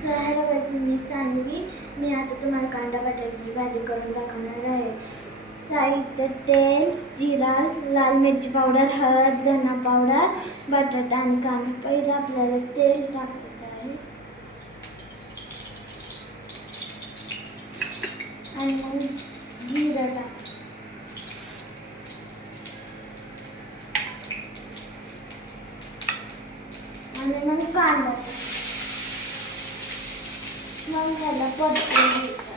So hello guys, मी सान्वी. मी आता तुम्हाला कांदा बटाट्याची भाजी करून दाखवणार आहे. साहित्य: तेल, जिरा, लाल मिरची पावडर, हळद, धना पावडर, बटाटा आणि कांदा. पहिलं आपल्याला तेल टाकायचं आहे आणि मग जिरं टाकायचं आणि मग कांदा, मग त्याला परतून घ्यायचं.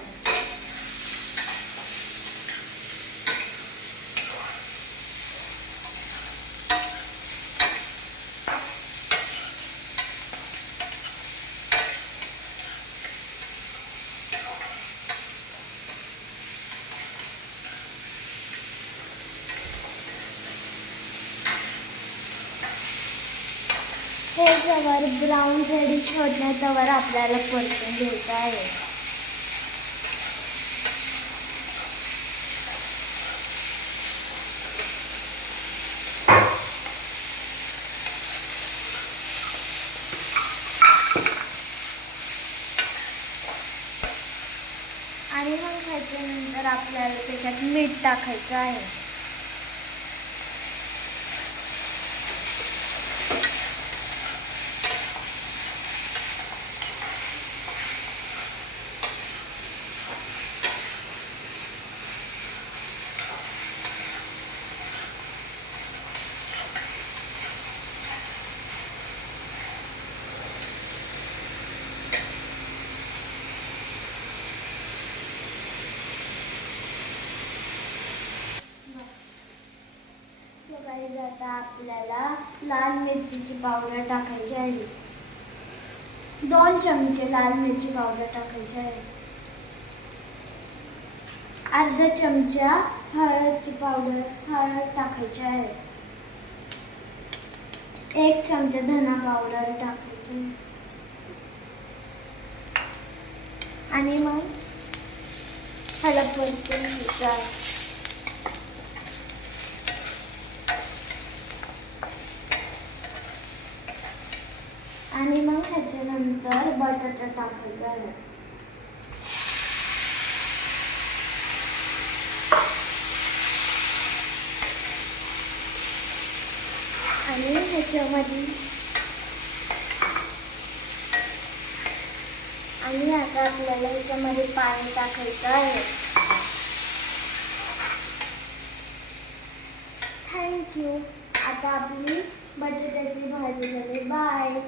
हे जवळ ब्राऊन रेडिश होण्याजवळ आपल्याला परतून घ्यायचं आहे. आणि मग त्याच्यानंतर आपल्याला त्याच्यात मीठ टाकायचं आहे. आता आपल्याला लाल मिरचीची पावडर टाकायची आहे. 2 चमचे लाल मिरची पावडर टाकायची आहे. अर्धा चमचा हळद टाकायची आहे. 1 चमचा धना पावडर टाकायची आणि मग ह्याला परतून घ्यायचं आहे. आणि मग ह्याच्यानंतर बटाटा टाकायचा आहे. आणि आता आपल्याला ह्याच्यामध्ये पाणी टाकायचं आहे. थँक्यू. आता आपली बटाट्याची भाजी झाली. बाय.